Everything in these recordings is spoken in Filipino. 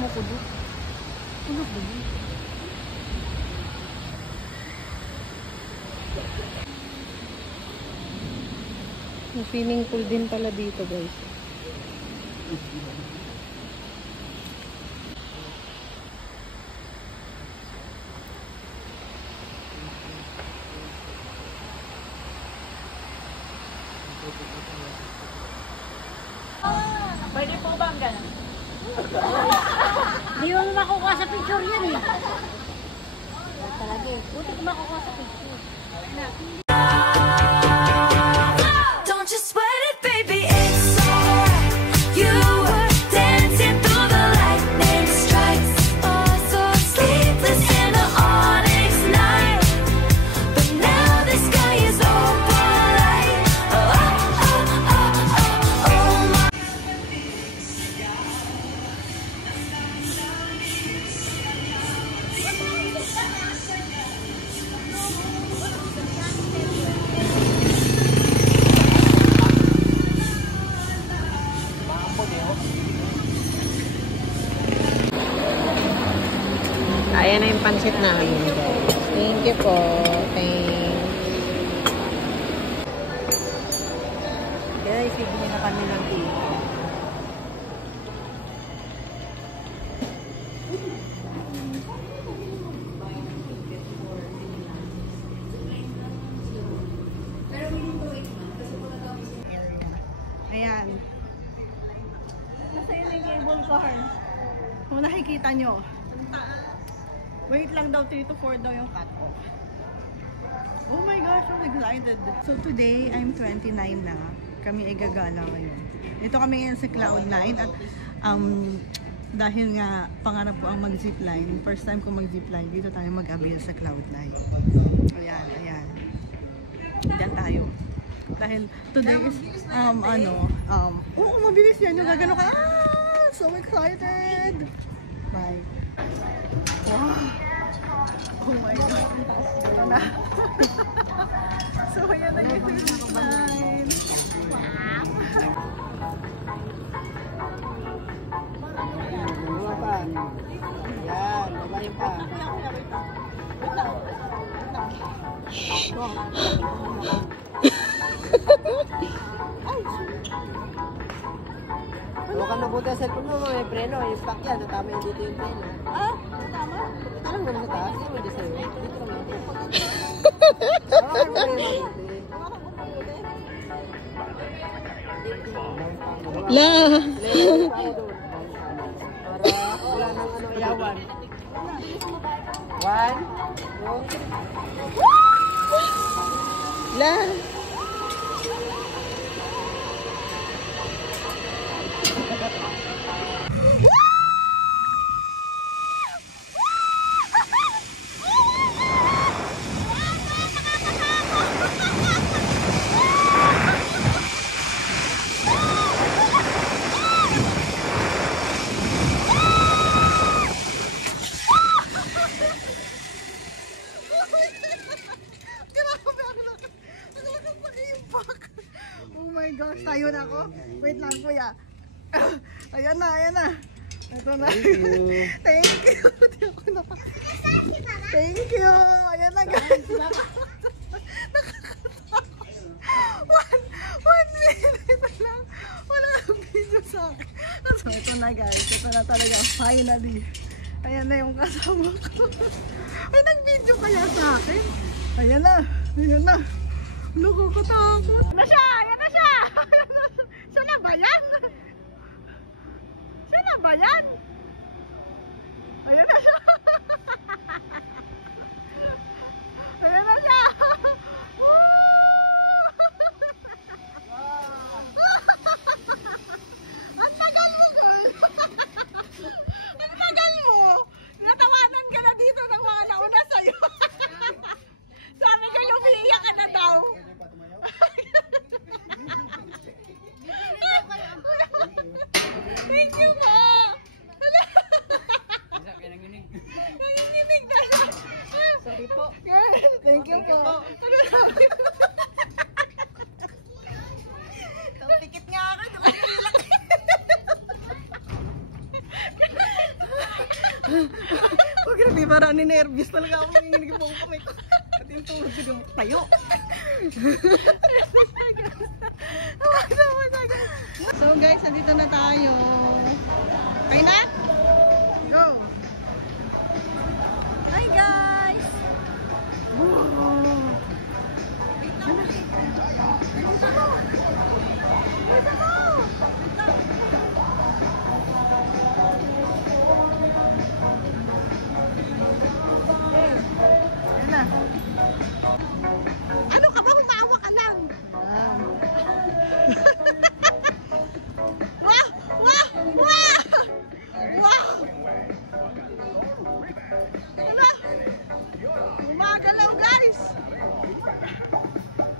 kumukulo. Tulog ba yun? May swimming pool din pala dito, guys. Pwede po ba ang gano'n? Di mo makukuha sa picture yan eh. Talaga eh. Buti ko makukuha sa picture. Don't you sweat it, baby, it's alright. You were dancing through the lightning strikes. Oh, so sleepless in the onyx night. But now the sky is opal light. Oh, oh, oh, oh, oh, oh, my. Ayan na yung pansit namin. Thank you po. Thanks. Guys, bibili na kami ng tea. Ayan. Nasa yun yung cable car. Kung nakikita nyo. Wait lang daw, 3 to 4 daw yung cut-off. Oh my gosh, I'm excited. So today, I'm 29 na. Kami ay gagala ngayon. Ito kami ngayon sa Cloud9 at dahil nga pangarap ko ang mag-zipline, first time ko mag-zipline, dito tayo mag-avail sa Cloud9. Ayan, ayan. Diyan tayo. Dahil today is, mabilis yan. Yung gagano ka, so excited! Bye. Wow. Oh my God. Ito na. So, ayan na yung zipline. Wow. Dua pa. Yan, babayin pa. Wait lang. Huwag ka nabuti ang cellphone mo, may preno. Yung pack yan, natama yung dito yung preno. Ah, tama. Ito lang naman sa taas, yung hindi sa'yo. Dito lang naman. Hawakan mo rin yung dito. La! Lele pa ako doon. Para wala nang yawan. 1, 2. La! Oh my gosh, tayo na ako. Wait lang, kuya. Ayan na, ayan na. Ito na. Thank you. Di ako Thank you. Ayan na, guys. One minute lang. Wala akong video sa akin. So, ito na, guys. Ito na talaga. Finally. Ayan na yung kasama ko. Ay, nag-video kaya sa akin. Ayan na. Ayan na. Nakakatakot. Na siya! Ayan na siya! Siya na ba yan? Siya na ba yan? Ayan na siya! Ayan na siya! Ang tagal mo, girl! Ang tagal mo! Natawanan ka na dito ng mga nauna sa'yo. Sabi ko yung umiiyak ka na daw. Thank you po! Nanginginig na siya. Sorry po. Thank you po. Pikit nga ako. Oh, grabe, parang ninervyos talaga ako. Nanginginig mo ako ito. At yung tuhod ko tayo. So guys, andito na tayo. Kain na? Go! Hi guys! Ano ka ba? Humaawa ka lang! Wow! Wow! Wow! Wow! Ano? Gumagalaw guys!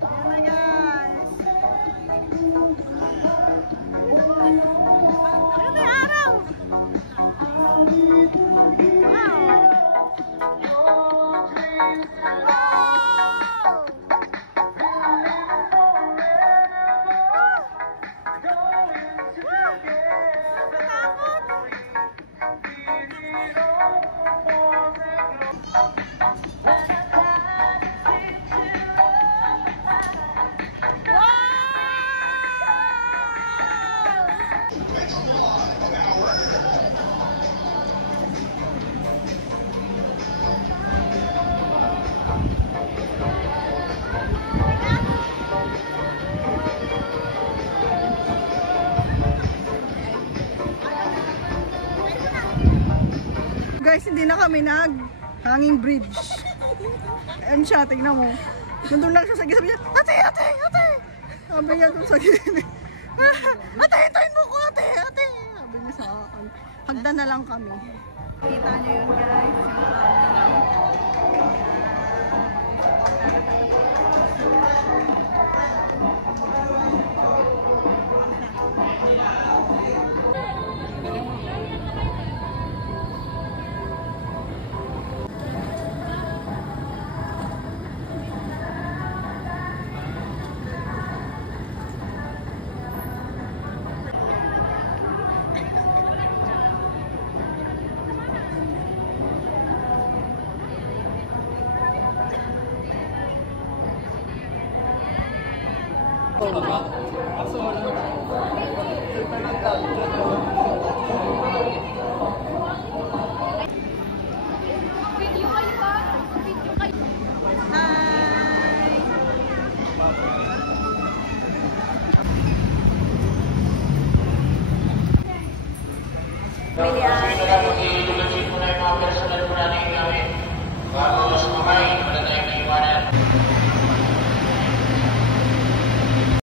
Ayan na guys! Ayan na araw! Guys, hindi na kami hanging bridge. Ayan siya, tingnan mo. Nandun lang siya sa gilid. Sabi niya, ate, ate, ate! Sabi niya dun sa gilid. Ate, hintayin mo ko, ate, ate! Sabi niya sa akin. Hagdan na lang kami. Kita niyo yun, guys. Kaso wala.